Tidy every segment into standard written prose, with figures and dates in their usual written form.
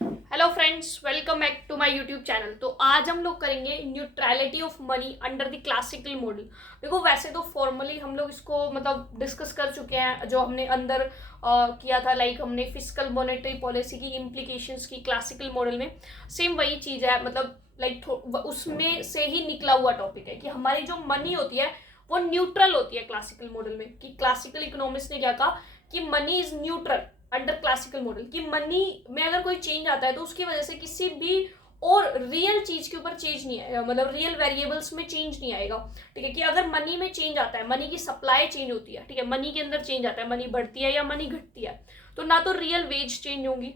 Hello friends, welcome back to my YouTube channel. तो आज हम लोग करेंगे neutrality of money under the classical model. देखो, वैसे तो फॉर्मली हम लोग इसको मतलब डिस्कस कर चुके हैं, जो हमने अंदर किया था। लाइक हमने फिस्कल मॉनेटरी पॉलिसी की इम्प्लीकेशंस की क्लासिकल मॉडल में। सेम वही चीज़ है, मतलब लाइक उसमें से ही निकला हुआ टॉपिक है कि हमारी जो मनी होती है वो न्यूट्रल होती है क्लासिकल मॉडल में। कि क्लासिकल इकोनॉमिक्स ने क्या कहा कि money is neutral under classical model. कि मनी में अगर कोई चेंज आता है तो उसकी वजह से किसी भी और रियल चीज के ऊपर चेंज नहीं आएगा, मतलब रियल वेरिएबल्स में चेंज नहीं आएगा। ठीक है, कि अगर मनी में चेंज आता है, मनी की सप्लाई चेंज होती है, ठीक है, मनी के अंदर चेंज आता है, मनी बढ़ती है या मनी घटती है, तो ना तो रियल वेज चेंज होंगी,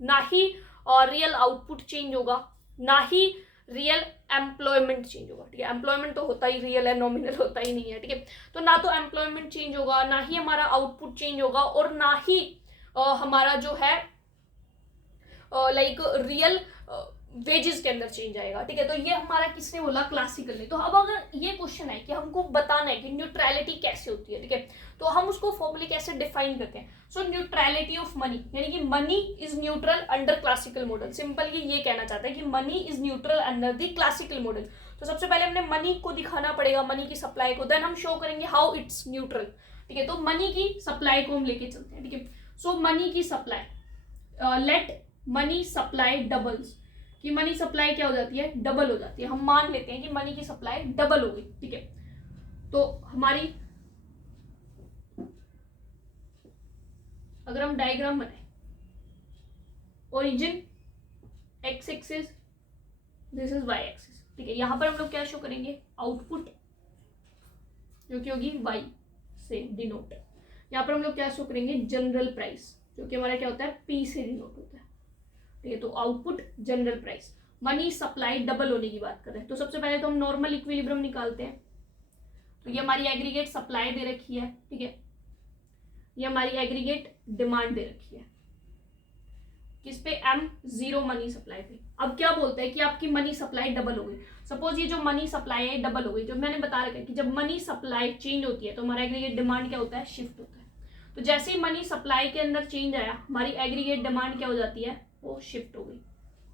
ना ही रियल आउटपुट चेंज होगा, ना ही रियल एम्प्लॉयमेंट चेंज होगा। ठीक है, एम्प्लॉयमेंट तो होता ही रियल है, नॉमिनल होता ही नहीं है। ठीक है, तो ना तो एम्प्लॉयमेंट चेंज होगा, ना ही हमारा आउटपुट चेंज होगा, और ना ही हमारा जो है लाइक रियल वेजेस के अंदर चेंज आएगा। ठीक है, तो ये हमारा किसने बोला? क्लासिकल ने। तो अब अगर ये क्वेश्चन है कि हमको बताना है कि न्यूट्रलिटी कैसे होती है, ठीक है, तो हम उसको फॉर्मली कैसे डिफाइन करते हैं? सो न्यूट्रलिटी ऑफ मनी, यानी कि money is neutral under classical model. Simple ये कहना चाहता है कि money is neutral under the classical model. तो सबसे पहले हमने मनी को दिखाना पड़ेगा, मनी की सप्लाई को, देन हम शो करेंगे हाउ इट्स न्यूट्रल। ठीक है, तो मनी की सप्लाई को हम लेके चलते हैं। ठीक है, सो मनी की supply, late money supply doubles. कि मनी सप्लाई क्या हो जाती है? डबल हो जाती है। हम मान लेते हैं कि मनी की सप्लाई डबल हो गई। ठीक है, तो हमारी अगर हम डायग्राम बनाए, origin X axis, this is Y axis. ठीक है, यहां पर हम लोग क्या शो करेंगे? आउटपुट, जो कि होगी वाई से डिनोट। यहां पर हम लोग क्या शो करेंगे? जनरल प्राइस, जो कि हमारा क्या होता है? पी से डिनोट होता है। ठीक है, तो output general price. Money supply double होने की बात कर रहे हैं, तो सबसे पहले तो हम नॉर्मल इक्विलिब्रियम निकालते हैं। तो ये हमारी एग्रीगेट सप्लाई दे रखी है। ठीक है, ये हमारी एग्रीगेट डिमांड दे रखी है किस पे? M0 मनी सप्लाई पे। अब क्या बोलते हैं कि आपकी मनी सप्लाई डबल हो गई। सपोज ये जो मनी सप्लाई है डबल हो गई, जो मैंने बता रखा है कि जब मनी सप्लाई चेंज होती है तो हमारा एग्रीगेट डिमांड क्या होता है? शिफ्ट होता है। तो जैसे ही मनी सप्लाई के अंदर चेंज आया, हमारी एग्रीगेट डिमांड क्या हो जाती है? वो शिफ्ट हो गई।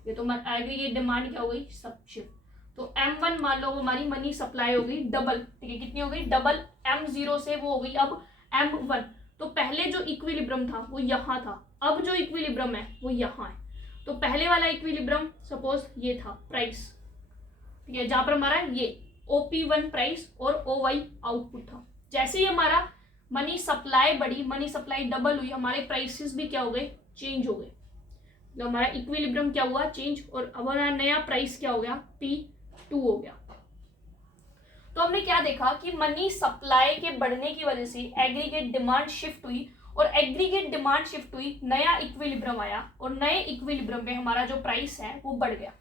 ये तो एग्रीगेट डिमांड क्या हो गई? सब शिफ्ट। तो M1 मान लो हमारी मनी सप्लाई हो गई डबल। ठीक है, कितनी हो गई? डबल। M0 से वो हो गई अब M1। तो पहले जो इक्विलिब्रियम था वो यहाँ था, अब जो इक्विलिब्रियम है वो यहाँ है। तो पहले वाला इक्विलिब्रियम सपोज ये था प्राइस, ठीक है, जहां पर हमारा ये OP1 प्राइस और OY आउटपुट था। जैसे ही हमारा मनी सप्लाई बढ़ी, मनी सप्लाई डबल हुई, हमारे प्राइसेस भी क्या हो गए? चेंज हो गए। तो हमारा इक्विलिब्रियम क्या हुआ? चेंज। और अब हमारा नया प्राइस क्या हो गया? P2 हो गया। तो हमने क्या देखा कि मनी सप्लाई के बढ़ने की वजह से एग्रीगेट डिमांड शिफ्ट हुई, और एग्रीगेट डिमांड शिफ्ट हुई, नया इक्विलिब्रियम आया, और नए इक्विलिब्रियम में हमारा जो प्राइस है वो बढ़ गया।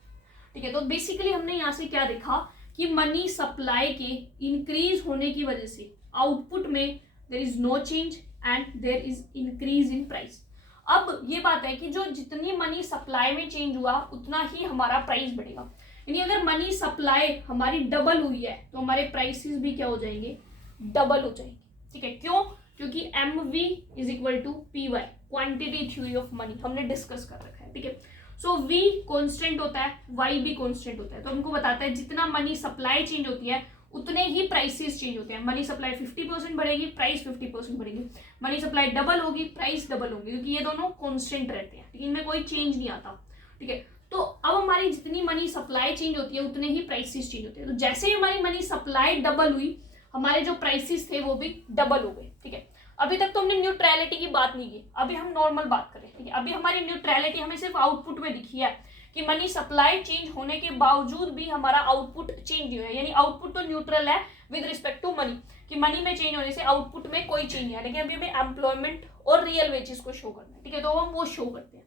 ठीक है, तो बेसिकली हमने यहाँ से क्या देखा कि मनी सप्लाई के इंक्रीज होने की वजह से आउटपुट में there is no change and there is increase in price. अब ये बात है कि जो जितनी मनी सप्लाई में चेंज हुआ उतना ही हमारा प्राइस बढ़ेगा। यानी अगर मनी सप्लाई हमारी डबल हुई है तो हमारे प्राइसेस भी क्या हो जाएंगे? डबल हो जाएंगे। ठीक है, क्यों? क्योंकि MV is equal to PY, quantity theory of money, हमने डिस्कस कर रखा है। ठीक है, सो V कॉन्स्टेंट होता है, Y भी कॉन्स्टेंट होता है। तो हमको बताता है जितना मनी सप्लाई चेंज होती है उतने ही प्राइसेस चेंज होते हैं। मनी सप्लाई 50% बढ़ेगी, प्राइस 50% बढ़ेगी। मनी सप्लाई डबल होगी, प्राइस डबल होगी, क्योंकि ये दोनों कॉन्स्टेंट रहते हैं। ठीक है, इनमें कोई चेंज नहीं आता। ठीक है, तो अब हमारी जितनी मनी सप्लाई चेंज होती है उतने ही प्राइसेस चेंज होते हैं। तो जैसे ही हमारी मनी सप्लाई डबल हुई, हमारे जो प्राइसेस थे वो भी डबल हो गए। ठीक है, अभी तक तो हमने न्यूट्रलिटी की बात नहीं की, अभी हम नॉर्मल बात करें। ठीक है, अभी हमारी न्यूट्रलिटी हमें सिर्फ आउटपुट में दिखी है कि मनी सप्लाई चेंज होने के बावजूद भी हमारा आउटपुट चेंज नहीं हुआ है। यानी आउटपुट तो न्यूट्रल है विद रिस्पेक्ट टू मनी, कि मनी में चेंज होने से आउटपुट में कोई चेंज नहीं है। लेकिन अभी हमें एम्प्लॉयमेंट और रियल वेजेस को शो करना है। ठीक है, तो हम वो शो करते हैं।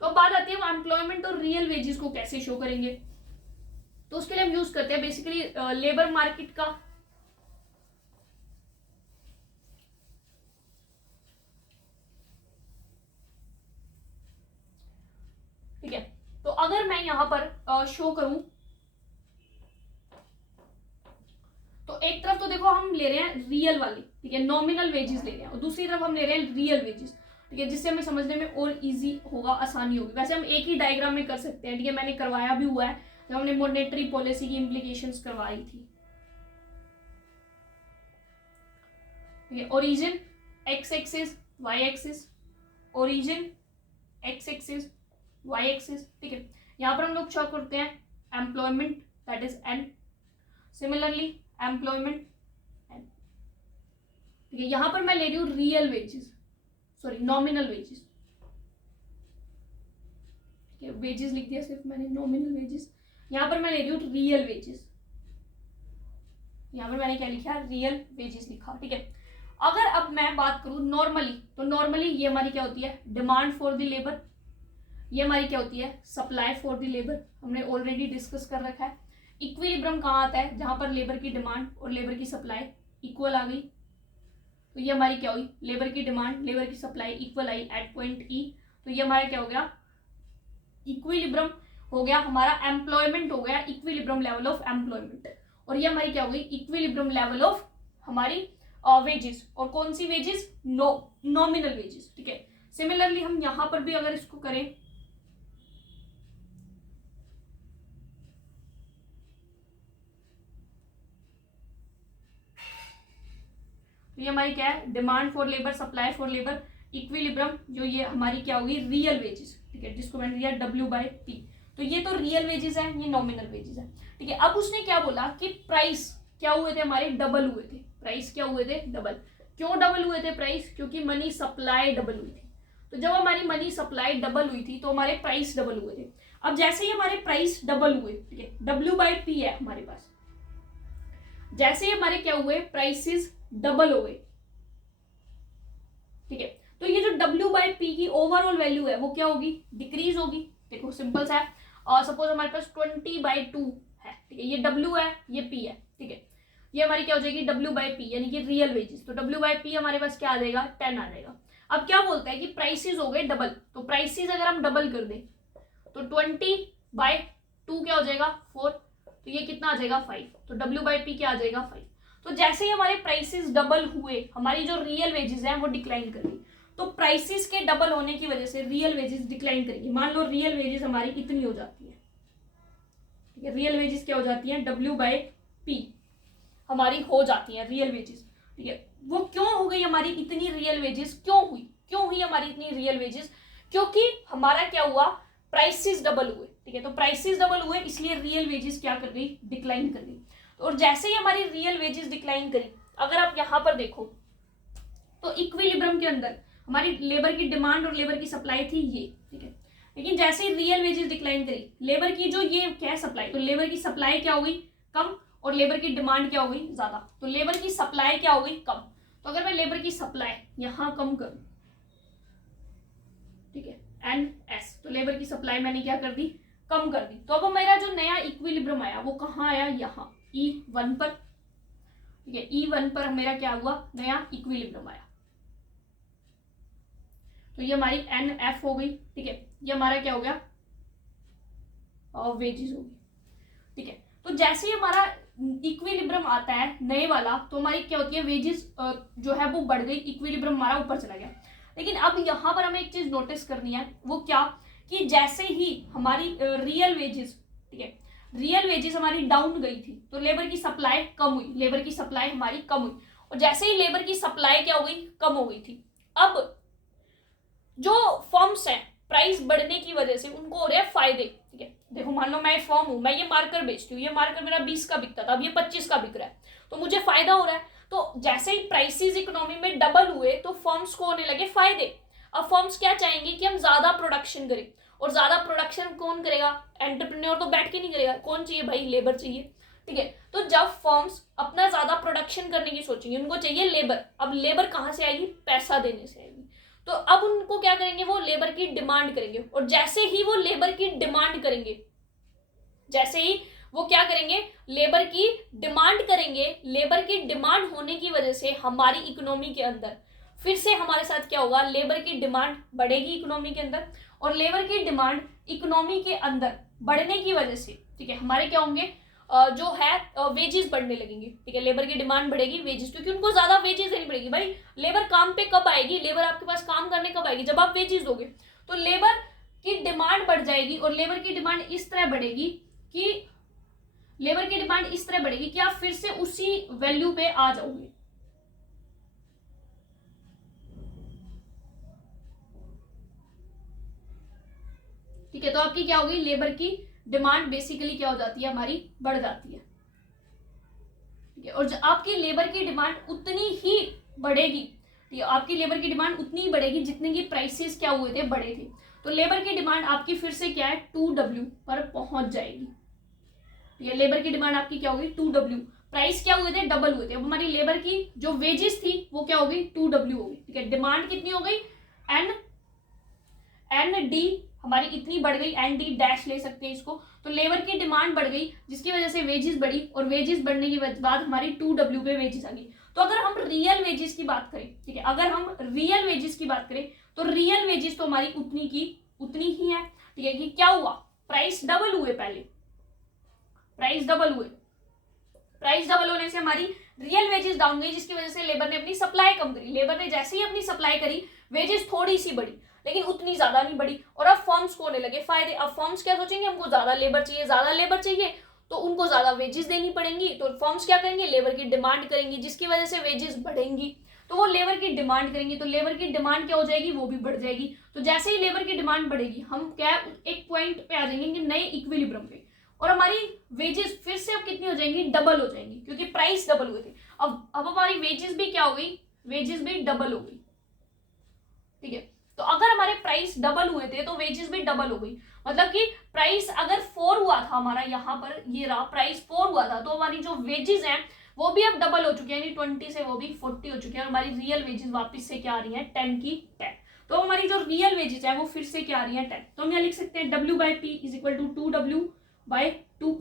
तो अब बात आती है हम एम्प्लॉयमेंट और रियल वेजेस को कैसे शो करेंगे। तो उसके लिए हम यूज करते हैं बेसिकली लेबर मार्केट का। ठीक है, तो अगर मैं यहां पर शो करूं, तो एक तरफ तो देखो हम ले रहे हैं रियल वाली, ठीक है, नॉमिनल वेजेस ले रहे हैं, और दूसरी तरफ हम ले रहे हैं रियल वेजेस। ठीक है, जिससे हमें समझने में और इजी होगा, आसानी होगी। वैसे हम एक ही डायग्राम में कर सकते हैं, ठीक है, मैंने करवाया भी हुआ है जब हमने मॉनेटरी पॉलिसी की इम्प्लीकेशंस करवाई थी। ठीक है, origin X axis Y axis, origin X axis Y axis. ठीक है, यहाँ पर हम लोग क्या करते हैं, employment that is N, similarly employment N. ठीक है, यहाँ पर मैं ले रही हूँ real wages, sorry nominal wages. ठीक है, वेजेस लिख दिया सिर्फ मैंने, नॉमिनल वेजेस। यहाँ पर मैं ले रही हूँ रियल वेजेस, यहाँ पर मैंने क्या लिखा, रियल वेजेस लिखा। ठीक है, अगर अब मैं बात करूँ नॉर्मली, तो नॉर्मली ये हमारी क्या होती है, डिमांड फॉर द लेबर, ये हमारी क्या होती है, सप्लाई फॉर द लेबर, हमने ऑलरेडी डिस्कस कर रखा है। इक्विलिब्रियम कहाँ आता है, जहां पर लेबर की डिमांड और लेबर की सप्लाई इक्वल आ गई, तो ये हमारी क्या हुई, लेबर की डिमांड लेबर की सप्लाई इक्वल आई एट पॉइंट ई, तो ये हमारा क्या हो गया, इक्विलिब्रियम हो गया, हमारा एम्प्लॉयमेंट हो गया, इक्विलिब्रियम लेवल ऑफ एम्प्लॉयमेंट, और ये हमारी क्या हो गई, इक्विलिब्रियम लेवल ऑफ हमारी वेजेस। और कौन सी वेजेस, नॉमिनल वेजेस। ठीक है, सिमिलरली हम यहां पर भी अगर इसको करें, तो ये हमारी क्या है, demand for labour supply for labour equilibrium, जो ये हमारी क्या होगी, रियल वेजेस। ठीक है, जिसको मैंने दिया W/P, तो ये तो रियल वेजेस है, ये नॉमिनल वेजेस है। ठीक है, अब उसने क्या बोला कि प्राइस क्या हुए थे हमारे, डबल हुए थे, प्राइस क्या हुए थे, डबल। क्यों डबल हुए थे प्राइस, क्योंकि मनी सप्लाई डबल हुई थी। तो जब हमारी मनी सप्लाई डबल हुई थी तो हमारे प्राइस डबल हुए थे। अब जैसे ही हमारे प्राइस डबल हुए, ठीक है, W/P है हमारे पास, जैसे ही हमारे क्या हुए, प्राइसेस डबल हो गए। ठीक है, तो ये जो W/P की ओवरऑल वैल्यू है वो क्या होगी, डिक्रीज होगी। देखो सिंपल सा है, और सपोज हमारे पास 20/2 है, ठीक है, ये W है, ये P है। ठीक है, ये हमारी क्या हो जाएगी, W/P यानी कि रियल वेजेस, तो W/P हमारे पास क्या आ जाएगा, 10 आ जाएगा। अब क्या बोलता है कि प्राइसेस हो गए डबल, तो प्राइसेस अगर हम डबल कर दें तो 20/2 क्या हो जाएगा, 4, तो ये कितना आ जाएगा, 5, तो W/P क्या आ जाएगा, 5। तो जैसे ही हमारे प्राइसेस डबल हुए, हमारी जो रियल वेजेस हैं वो डिक्लाइन कर गई। तो प्राइसेस के डबल होने की वजह से रियल वेजेस डिक्लाइन करेगी। मान लो रियल वेजेस हमारी इतनी हो जाती है, ठीक है, रियल वेजेस क्या हो जाती है, W/P हमारी हो जाती है रियल वेजेस। ठीक है, वो क्यों हो गई हमारी इतनी रियल वेजेस, क्यों हुई हमारी इतनी रियल वेजेस, क्योंकि हमारा क्या हुआ, प्राइसेस डबल हुए। ठीक है, तो प्राइसेस डबल हुए इसलिए रियल वेजेस क्या कर गई, डिक्लाइन कर गई। और जैसे ही हमारी रियल वेजेस डिक्लाइन करी, अगर आप यहां पर देखो तो इक्विलिब्रियम के अंदर हमारी लेबर की डिमांड और लेबर की सप्लाई थी ये, ठीक है, लेकिन जैसे ही रियल वेजेस डिक्लाइन करी, लेबर की जो ये क्या है सप्लाई, तो लेबर की सप्लाई क्या हो गई, कम, और लेबर की डिमांड क्या हो गई, ज्यादा, तो लेबर की सप्लाई क्या हो गई, कम। तो अगर मैं लेबर की सप्लाई यहां कम करूं, ठीक है, NS, तो लेबर की सप्लाई मैंने क्या कर दी, कम कर दी, तो अब मेरा जो नया इक्विलिब्रियम आया वो कहाँ आया, यहाँ E1 पर। ठीक है, E1 पर मेरा क्या हुआ, नया इक्विलिब्रियम आया, तो ये हमारी NF हो गई। ठीक है, ये हमारा क्या हो गया, वेजेस होगी। ठीक है, तो जैसे ही हमारा इक्विलिब्रियम आता है नए वाला, तो हमारी क्या होती है, वेजेस जो है वो बढ़ गई, इक्विलिब्रियम हमारा ऊपर चला गया। लेकिन अब यहाँ पर हमें एक चीज नोटिस करनी है, वो क्या, कि जैसे ही हमारी रियल वेजेस, ठीक है, रियल वेजेस हमारी डाउन गई थी, तो लेबर की सप्लाई कम हुई, लेबर की सप्लाई हमारी कम हुई, और जैसे ही लेबर की सप्लाई क्या हो गई, कम हो गई थी। अब जो फर्म्स हैं, प्राइस बढ़ने की वजह से उनको हो रहे हैं फायदे। ठीक है, देखो मान लो मैं फर्म हूं, मैं ये मार्कर बेचती हूँ, ये मार्कर मेरा 20 का बिकता था, अब ये 25 का बिक रहा है, तो मुझे फायदा हो रहा है। तो जैसे ही प्राइसेस इकोनॉमी में डबल हुए तो फर्म्स को होने लगे फायदे। अब फर्म्स क्या चाहेंगे कि हम ज्यादा प्रोडक्शन करें, और ज्यादा प्रोडक्शन कौन करेगा, एंटरप्रेन्योर तो बैठ के नहीं करेगा, कौन चाहिए भाई, लेबर चाहिए। ठीक है, तो जब फर्म्स अपना ज्यादा प्रोडक्शन करने की सोचेंगे, उनको चाहिए लेबर, अब लेबर कहाँ से आएगी, पैसा देने से आएगी, तो अब उनको क्या करेंगे, वो लेबर की डिमांड करेंगे, और जैसे ही वो लेबर की डिमांड करेंगे, जैसे ही वो क्या करेंगे, लेबर की डिमांड करेंगे, लेबर की डिमांड होने की वजह से हमारी इकोनॉमी के अंदर फिर से हमारे साथ क्या होगा, लेबर की डिमांड बढ़ेगी इकोनॉमी के अंदर, और लेबर की डिमांड इकोनॉमी के अंदर बढ़ने की वजह से, ठीक है, हमारे क्या होंगे, जो है वेजेस बढ़ने लगेंगे, ठीक है, लेबर की डिमांड बढ़ेगी, वेजेस, क्योंकि उनको ज्यादा वेजेस देनी पड़ेगी। भाई लेबर काम पे कब आएगी, लेबर आपके पास काम करने कब आएगी, जब आप वेजेस दोगे। तो लेबर की डिमांड बढ़ जाएगी, और लेबर की डिमांड इस तरह बढ़ेगी कि आप फिर से उसी वैल्यू पे आ जाओगे। ठीक है, तो आपकी क्या होगी, लेबर की डिमांड बेसिकली क्या हो जाती है, हमारी बढ़ जाती है। ठीक है, और आपकी लेबर की डिमांड उतनी ही बढ़ेगी, ठीक है, आपकी लेबर की डिमांड उतनी ही बढ़ेगी जितने की प्राइसेस क्या हुए थे, बढ़े थे। तो लेबर की डिमांड आपकी फिर से क्या है, 2W पर पहुंच जाएगी। ठीक है, लेबर की डिमांड आपकी क्या होगी, 2W, प्राइस क्या हुए थे, डबल हुए थे। अब हमारी लेबर की जो वेजेस थी वो क्या होगी, 2W होगी। ठीक है, डिमांड कितनी हो गई, एन डी हमारी इतनी बढ़ गई, एन डी डैश ले सकते हैं इसको। तो लेबर की डिमांड बढ़ गई जिसकी वजह से वेजेस बढ़ी, और वेजेस बढ़ने के बाद हमारी 2W पे वेजेस आ गई। तो अगर हम रियल वेजेस की बात करें, ठीक है, अगर हम रियल वेजेस की बात करें तो रियल वेजेस तो हमारी उतनी की उतनी ही है। ठीक है, कि क्या हुआ, प्राइस डबल हुए, पहले प्राइस डबल हुए, प्राइस डबल होने से हमारी रियल वेजेस डाउन गई, जिसकी वजह से लेबर ने अपनी सप्लाई कम करी। लेबर ने जैसे ही अपनी सप्लाई करी, वेजेस थोड़ी सी बढ़ी, लेकिन उतनी ज्यादा नहीं बढ़ी, और अब फर्म्स को होने लगे फायदे। अब फर्म्स क्या सोचेंगे, हमको ज्यादा लेबर चाहिए, तो उनको ज्यादा वेजेस देनी पड़ेंगी। तो फर्म्स क्या करेंगे, लेबर की डिमांड करेंगी, जिसकी वजह से वेजेस बढ़ेंगी। तो वो लेबर की डिमांड करेंगी, तो लेबर की डिमांड क्या हो जाएगी, वो भी बढ़ जाएगी। तो जैसे ही लेबर की डिमांड बढ़ेगी, हम क्या एक पॉइंट पे आ जाएंगे कि नए इक्विलिब्रियम पे, और हमारी वेजेस फिर से अब कितनी हो जाएंगी, डबल हो जाएंगी, क्योंकि प्राइस डबल हुए थे। अब हमारी वेजेस भी क्या हो गई, वेजेस भी डबल हो गई। ठीक है, तो अगर हमारे प्राइस डबल हुए थे तो वेजेस भी डबल हो गई। मतलब कि प्राइस अगर 4 हुआ था हमारा, यहाँ पर ये रहा, प्राइस 4 हुआ था, तो हमारी जो वेजेस हैं वो भी अब डबल हो चुकी है, यानी 20 से वो भी 40 हो चुकी है, और हमारी रियल वेजेस वापस से क्या आ रही है, 10 की 10। तो हमारी जो रियल वेजेस है वो फिर से क्या आ रही है, 10। तो हम यहाँ लिख सकते हैं W/P = 2W/2P।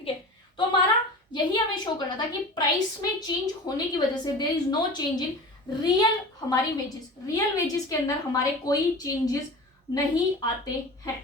ठीक है, तो हमारा यही हमें शो करना था कि प्राइस में चेंज होने की वजह से there is no change in real हमारी वेजेस, रियल वेजेस के अंदर हमारे कोई चेंजेस नहीं आते हैं।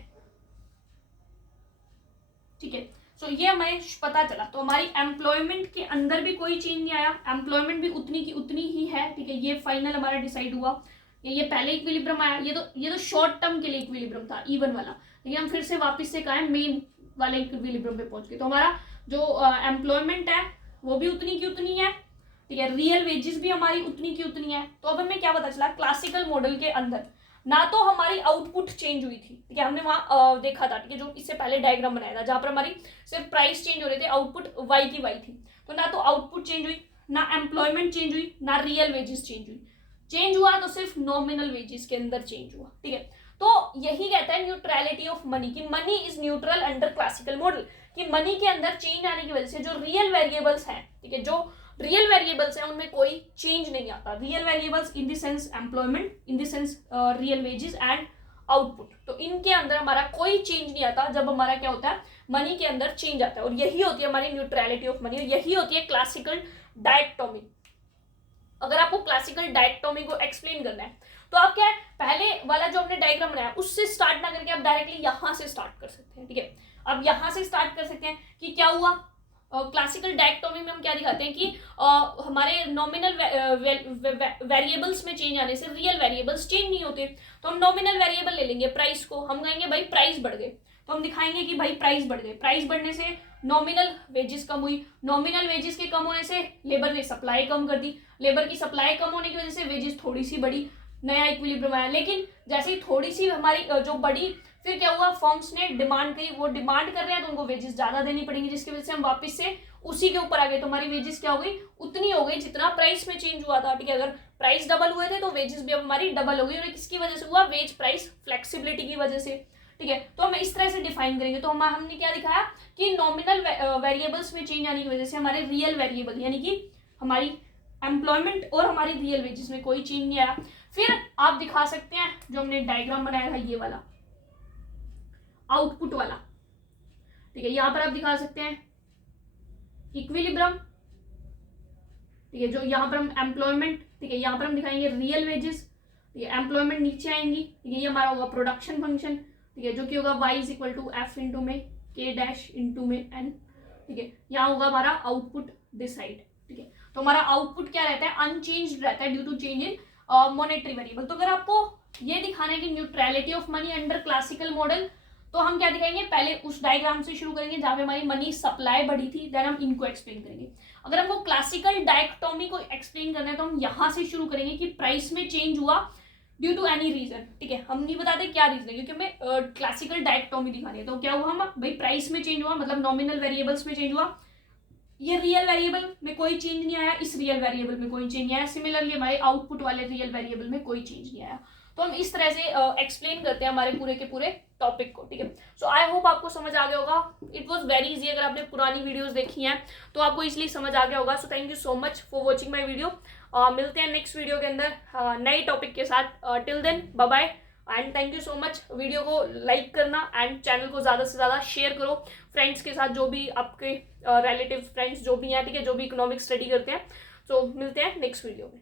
ठीक है, सो ये हमें पता चला। तो हमारी एम्प्लॉयमेंट के अंदर भी कोई चेंज नहीं आया, एम्प्लॉयमेंट भी उतनी की उतनी ही है। ठीक है, ये फाइनल हमारा डिसाइड हुआ। ये पहले इक्विलिब्रियम आया, ये तो शॉर्ट टर्म के लिए इक्विलिब्रियम था, इवन वाला, लेकिन हम फिर से वापस से कहा है मेन वाले इक्विलिब्रियम पे पहुंच गए। तो हमारा जो एम्प्लॉयमेंट है वो भी उतनी की उतनी है। ठीक है, रियल वेजेस भी हमारी उतनी की उतनी है। तो अब हमें क्या पता चला, क्लासिकल मॉडल के अंदर ना तो हमारी आउटपुट चेंज हुई थी, ठीक है, हमने वहां देखा था, ठीक है, जो इससे पहले डायग्राम बनाया था, जहां पर हमारी सिर्फ प्राइस चेंज हो रहे थे, आउटपुट वाई की वाई थी। तो ना तो आउटपुट चेंज हुई, ना एम्प्लॉयमेंट चेंज हुई, ना रियल वेजेस चेंज हुई। चेंज हुआ तो सिर्फ नॉमिनल वेजेस के अंदर चेंज हुआ। ठीक है, तो यही कहता है न्यूट्रलिटी ऑफ मनी, की money is neutral under classical model, कि मनी के अंदर चेंज आने की वजह से जो रियल वेरिएबल्स हैं, ठीक है, जो रियल वेरिएबल्स हैं उनमें कोई चेंज नहीं आता। Real variables in the sense employment, in the sense real wages and output, तो इनके अंदर हमारा कोई चेंज नहीं आता जब हमारा क्या होता है, मनी के अंदर चेंज आता है। और यही होती है हमारी न्यूट्रलिटी ऑफ मनी, और यही होती है क्लासिकल डायक्टोमी। अगर आपको क्लासिकल डायक्टोमी को एक्सप्लेन करना है तो आप क्या है, पहले वाला जो हमने डायग्राम बनाया उससे स्टार्ट ना करके आप डायरेक्टली यहां से स्टार्ट कर सकते हैं। ठीक है, अब यहां से स्टार्ट कर सकते हैं कि क्या हुआ, क्लासिकल डायक्टोमी में हम क्या दिखाते हैं कि हमारे नॉमिनल वेरिएबल्स में चेंज आने से रियल वेरिएबल्स चेंज नहीं होते। तो हम नॉमिनल वेरिएबल ले लेंगे, प्राइस को हम कहेंगे भाई प्राइस बढ़ गए, तो हम दिखाएंगे कि भाई प्राइस बढ़ गए। प्राइस बढ़ने से नॉमिनल वेजेस कम हुई, नॉमिनल वेजेस के कम होने से लेबर ने सप्लाई कम कर दी, लेबर की सप्लाई कम होने की वजह से वेजेस थोड़ी सी बढ़ी, नया इक्विलिब्रियम आया। लेकिन जैसे ही थोड़ी सी हमारी जो बढ़ी, फिर क्या हुआ, फर्म्स ने डिमांड की, वो डिमांड कर रहे हैं तो उनको वेजेस ज्यादा देनी पड़ेंगी, जिसकी वजह से हम वापस से उसी के ऊपर आ गए। तो हमारी वेजेस क्या हो गई, उतनी हो गई जितना प्राइस में चेंज हुआ था। ठीक है, अगर प्राइस डबल हुए थे तो वेजेस भी अब हमारी डबल हो गई, और किसकी वजह से हुआ, वेज प्राइस फ्लेक्सिबिलिटी की वजह से। ठीक है, तो हम इस तरह से डिफाइन करेंगे। तो हमने क्या दिखाया कि नॉमिनल वेरिएबल्स में चेंज आने की वजह से हमारे रियल वेरिएबल यानी कि हमारी एम्प्लॉयमेंट और हमारी रियल वेजेस में कोई चेंज नहीं आया। फिर आप दिखा सकते हैं जो हमने डायग्राम बनाया था, ये वाला आउटपुट वाला। ठीक है, यहां पर आप दिखा सकते हैं इक्विलिब्रियम। ठीक है, जो यहां पर हम एम्प्लॉयमेंट, ठीक है, यहां पर हम दिखाएंगे रियल वेजेस। ठीक है, एम्प्लॉयमेंट नीचे आएंगी। ठीक है, ये हमारा होगा प्रोडक्शन फंक्शन। ठीक है, जो कि होगा y = f इंटू में k डैश इंटू में n। ठीक है, यहाँ होगा हमारा आउटपुट दिस साइड, ठीक है। तो हमारा आउटपुट क्या रहता है, अनचेंज्ड रहता है due to change in monetary variable. तो अगर आपको ये दिखाना है कि neutrality of money under classical model, तो हम क्या दिखाएंगे, पहले उस डायग्राम से शुरू करेंगे जहां पे हमारी मनी सप्लाई बढ़ी थी, देन हम इनको एक्सप्लेन करेंगे। अगर हमको क्लासिकल डायकोटोमी को एक्सप्लेन करना है तो हम यहां से शुरू करेंगे कि प्राइस में चेंज हुआ ड्यू टू एनी रीजन, ठीक है। हम नहीं बताते क्या रीजन है, क्योंकि हमें क्लासिकल डायकोटोमी दिखानी है। तो क्या हुआ, हम भाई प्राइस में चेंज हुआ, मतलब नॉमिनल वेरिएबल्स में चेंज हुआ, ये रियल वेरिएबल में कोई चेंज नहीं आया, इस रियल वेरिएबल में कोई चेंज नहीं आया, सिमिलरली हमारे आउटपुट वाले रियल वेरिएबल में कोई चेंज नहीं आया। तो हम इस तरह से एक्सप्लेन करते हैं हमारे पूरे के पूरे टॉपिक को, ठीक है। सो आई होप आपको समझ आ गया होगा। इट वाज वेरी इजी, अगर आपने पुरानी वीडियोस देखी हैं तो आपको इसलिए समझ आ गया होगा। So thank you so much for watching my video. मिलते हैं नेक्स्ट वीडियो के अंदर नए टॉपिक के साथ। Till then bye bye and thank you so much. Video को लाइक करना एंड चैनल को ज़्यादा से ज़्यादा शेयर करो फ्रेंड्स के साथ, जो भी आपके रिलेटिव फ्रेंड्स जो भी हैं, ठीक है, जो भी इकोनॉमिक स्टडी करते हैं। सो मिलते हैं नेक्स्ट वीडियो में।